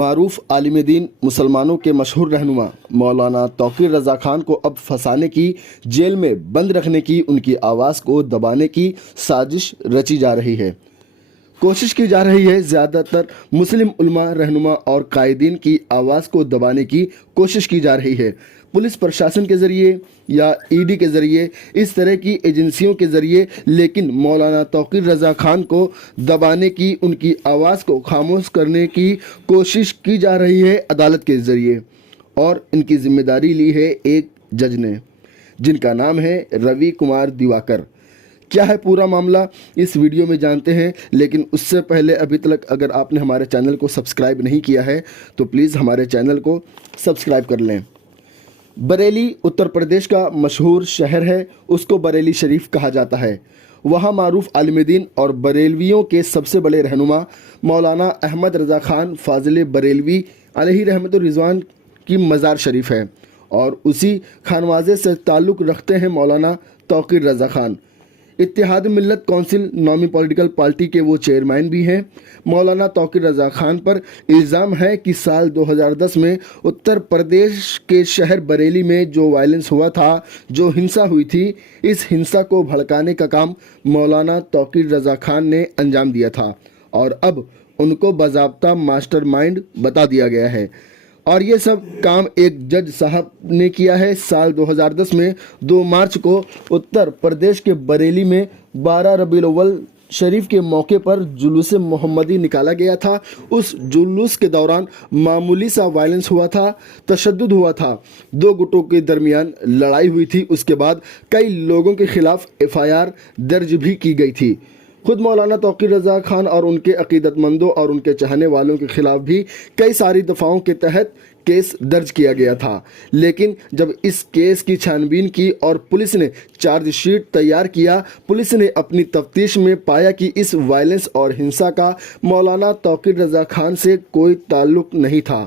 मारूफ आलिम दीन मुसलमानों के मशहूर रहनुमा मौलाना तौकीर रज़ा खान को अब फंसाने की, जेल में बंद रखने की, उनकी आवाज़ को दबाने की साजिश रची जा रही है। कोशिश की जा रही है। ज़्यादातर मुस्लिम उलमा, रहनुमा और कायदीन की आवाज़ को दबाने की कोशिश की जा रही है। पुलिस प्रशासन के ज़रिए या ईडी के ज़रिए, इस तरह की एजेंसियों के ज़रिए, लेकिन मौलाना तौकीर रज़ा खान को दबाने की, उनकी आवाज़ को खामोश करने की कोशिश की जा रही है अदालत के ज़रिए। और इनकी जिम्मेदारी ली है एक जज ने, जिनका नाम है रवि कुमार दिवाकर। क्या है पूरा मामला, इस वीडियो में जानते हैं। लेकिन उससे पहले अभी तक अगर आपने हमारे चैनल को सब्सक्राइब नहीं किया है तो प्लीज़ हमारे चैनल को सब्सक्राइब कर लें। बरेली उत्तर प्रदेश का मशहूर शहर है, उसको बरेली शरीफ कहा जाता है। वहाँ मारूफ आलिम दीन और बरेलवियों के सबसे बड़े रहनुमा मौलाना अहमद रज़ा खान फाजिल बरेलवी अलैहि रहमत रिज़वान की मज़ार शरीफ है और उसी खानवाजे से ताल्लुक़ रखते हैं मौलाना तौकीर रज़ा खान। इत्तेहाद मिल्लत कौंसिल नौमी पॉलिटिकल पार्टी के वो चेयरमैन भी हैं। मौलाना तौकीर रज़ा खान पर इल्ज़ाम है कि साल 2010 में उत्तर प्रदेश के शहर बरेली में जो वायलेंस हुआ था, जो हिंसा हुई थी, इस हिंसा को भड़काने का काम मौलाना तौकीर रज़ा खान ने अंजाम दिया था और अब उनको बाज़ाब्ता मास्टरमाइंड बता दिया गया है। और ये सब काम एक जज साहब ने किया है। साल 2010 में 2 मार्च को उत्तर प्रदेश के बरेली में 12 रबीउल अव्वल शरीफ के मौके पर जुलूस मोहम्मदी निकाला गया था। उस जुलूस के दौरान मामूली सा वायलेंस हुआ था, तशद्दुद हुआ था, 2 गुटों के दरमियान लड़ाई हुई थी। उसके बाद कई लोगों के खिलाफ FIR दर्ज भी की गई थी। खुद मौलाना तौकीर रज़ा खान और उनके अकीदतमंदों और उनके चाहने वालों के खिलाफ भी कई सारी दफ़ाओं के तहत केस दर्ज किया गया था। लेकिन जब इस केस की छानबीन की और पुलिस ने चार्जशीट तैयार किया, पुलिस ने अपनी तफ्तीश में पाया कि इस वायलेंस और हिंसा का मौलाना तौकीर रज़ा खान से कोई ताल्लुक़ नहीं था।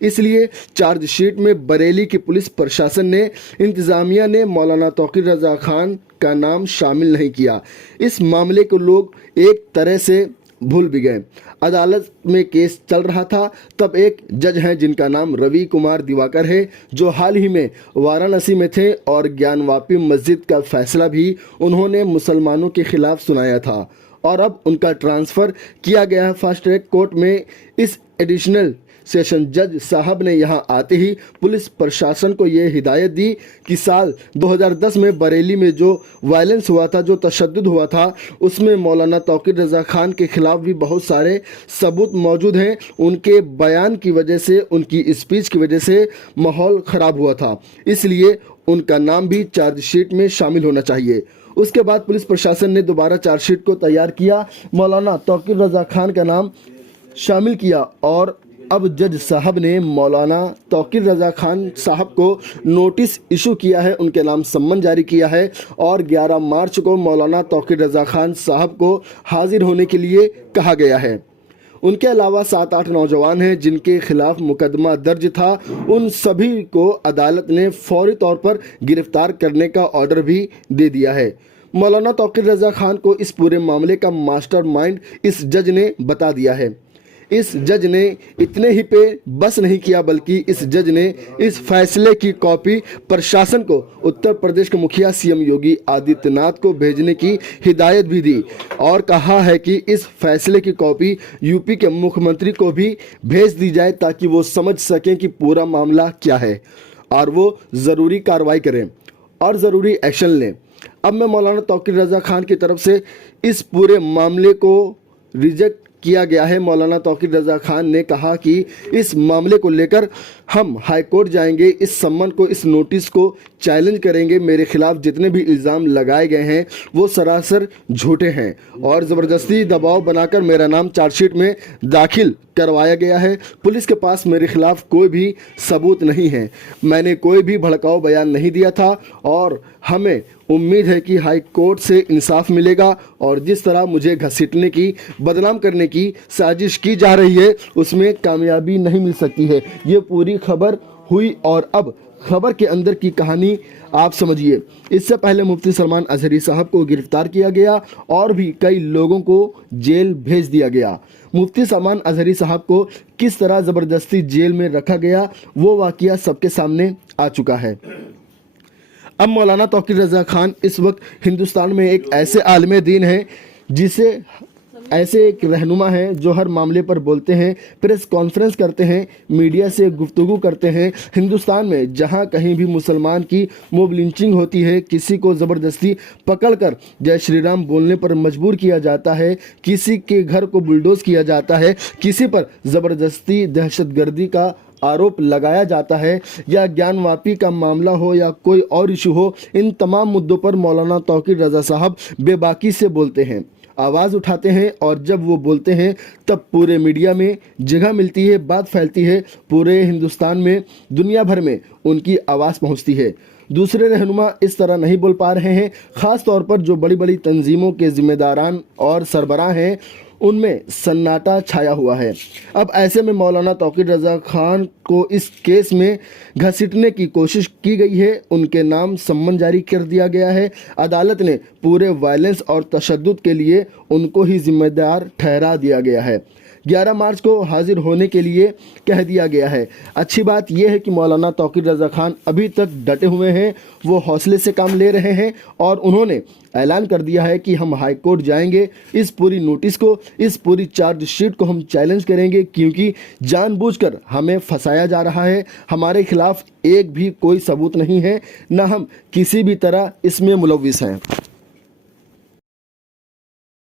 इसलिए चार्जशीट में बरेली की पुलिस प्रशासन ने, इंतज़ामिया ने मौलाना तौकीर रज़ा खान का नाम शामिल नहीं किया। इस मामले को लोग एक तरह से भूल भी गए। अदालत में केस चल रहा था, तब एक जज हैं जिनका नाम रवि कुमार दिवाकर है, जो हाल ही में वाराणसी में थे और ज्ञानवापी मस्जिद का फैसला भी उन्होंने मुसलमानों के खिलाफ सुनाया था और अब उनका ट्रांसफ़र किया गया है फास्ट ट्रैक कोर्ट में। इस एडिशनल सेशन जज साहब ने यहां आते ही पुलिस प्रशासन को ये हिदायत दी कि साल 2010 में बरेली में जो वायलेंस हुआ था, जो तशद्दुद हुआ था, उसमें मौलाना तौकीर रज़ा खान के खिलाफ भी बहुत सारे सबूत मौजूद हैं। उनके बयान की वजह से, उनकी स्पीच की वजह से माहौल ख़राब हुआ था, इसलिए उनका नाम भी चार्जशीट में शामिल होना चाहिए। उसके बाद पुलिस प्रशासन ने दोबारा चार्जशीट को तैयार किया, मौलाना तौकीर रज़ा खान का नाम शामिल किया और अब जज साहब ने मौलाना तौकीर रज़ा खान साहब को नोटिस इशू किया है, उनके नाम सम्मन जारी किया है और 11 मार्च को मौलाना तौकीर रज़ा खान साहब को हाजिर होने के लिए कहा गया है। उनके अलावा 7-8 नौजवान हैं जिनके खिलाफ मुकदमा दर्ज था। उन सभी को अदालत ने फौरी तौर पर गिरफ्तार करने का ऑर्डर भी दे दिया है। मौलाना तौकीर रज़ा खान को इस पूरे मामले का मास्टरमाइंड इस जज ने बता दिया है। इस जज ने इतने ही पे बस नहीं किया, बल्कि इस जज ने इस फैसले की कॉपी प्रशासन को, उत्तर प्रदेश के मुखिया CM योगी आदित्यनाथ को भेजने की हिदायत भी दी और कहा है कि इस फैसले की कॉपी यूपी के मुख्यमंत्री को भी भेज दी जाए ताकि वो समझ सकें कि पूरा मामला क्या है और वो ज़रूरी कार्रवाई करें और ज़रूरी एक्शन लें। अब मैं मौलाना तौकीर रज़ा खान की तरफ से इस पूरे मामले को रिजेक्ट किया गया है। मौलाना तौकीर रज़ा खान ने कहा कि इस मामले को लेकर हम हाई कोर्ट जाएंगे, इस सम्मन को, इस नोटिस को चैलेंज करेंगे। मेरे खिलाफ जितने भी इल्ज़ाम लगाए गए हैं वो सरासर झूठे हैं और ज़बरदस्ती दबाव बनाकर मेरा नाम चार्जशीट में दाखिल करवाया गया है। पुलिस के पास मेरे खिलाफ कोई भी सबूत नहीं है, मैंने कोई भी भड़काऊ बयान नहीं दिया था और हमें उम्मीद है कि हाई कोर्ट से इंसाफ मिलेगा और जिस तरह मुझे घसीटने की, बदनाम करने की साजिश की जा रही है उसमें कामयाबी नहीं मिल सकती है। ये पूरी खबर हुई और अब खबर के अंदर की कहानी आप समझिए। इससे पहले मुफ्ती सलमान अजहरी साहब को गिरफ्तार किया गया और भी कई लोगों को जेल भेज दिया गया। मुफ्ती सलमान अजहरी साहब को किस तरह ज़बरदस्ती जेल में रखा गया वो वाक़या सबके सामने आ चुका है। अब मौलाना तौकीर रज़ा खान इस वक्त हिंदुस्तान में एक ऐसे आलिम दीन हैं, जिसे ऐसे एक रहनुमा हैं जो हर मामले पर बोलते हैं, प्रेस कॉन्फ्रेंस करते हैं, मीडिया से गुफ्तगू करते हैं। हिंदुस्तान में जहां कहीं भी मुसलमान की मोब लिंचिंग होती है, किसी को ज़बरदस्ती पकड़कर जय श्री राम बोलने पर मजबूर किया जाता है, किसी के घर को बुलडोज किया जाता है, किसी पर ज़बरदस्ती दहशतगर्दी का आरोप लगाया जाता है, या ज्ञानवापी का मामला हो या कोई और इशू हो, इन तमाम मुद्दों पर मौलाना तौकीर रज़ा साहब बेबाकी से बोलते हैं, आवाज़ उठाते हैं, और जब वो बोलते हैं तब पूरे मीडिया में जगह मिलती है, बात फैलती है, पूरे हिंदुस्तान में, दुनिया भर में उनकी आवाज़ पहुंचती है। दूसरे रहनुमा इस तरह नहीं बोल पा रहे हैं, ख़ास तौर पर जो बड़ी बड़ी तंजीमों के ज़िम्मेदारान और सरबराह हैं, उनमें सन्नाटा छाया हुआ है। अब ऐसे में मौलाना तौकीर रज़ा खान को इस केस में घसीटने की कोशिश की गई है, उनके नाम सम्मन जारी कर दिया गया है। अदालत ने पूरे वायलेंस और तशद्दुद के लिए उनको ही जिम्मेदार ठहरा दिया गया है। 11 मार्च को हाजिर होने के लिए कह दिया गया है। अच्छी बात यह है कि मौलाना तौकीर रज़ा खान अभी तक डटे हुए हैं, वो हौसले से काम ले रहे हैं और उन्होंने ऐलान कर दिया है कि हम हाई कोर्ट जाएंगे, इस पूरी नोटिस को, इस पूरी चार्जशीट को हम चैलेंज करेंगे, क्योंकि जानबूझकर हमें फंसाया जा रहा है। हमारे खिलाफ एक भी कोई सबूत नहीं है, ना हम किसी भी तरह इसमें मुलव्विस हैं।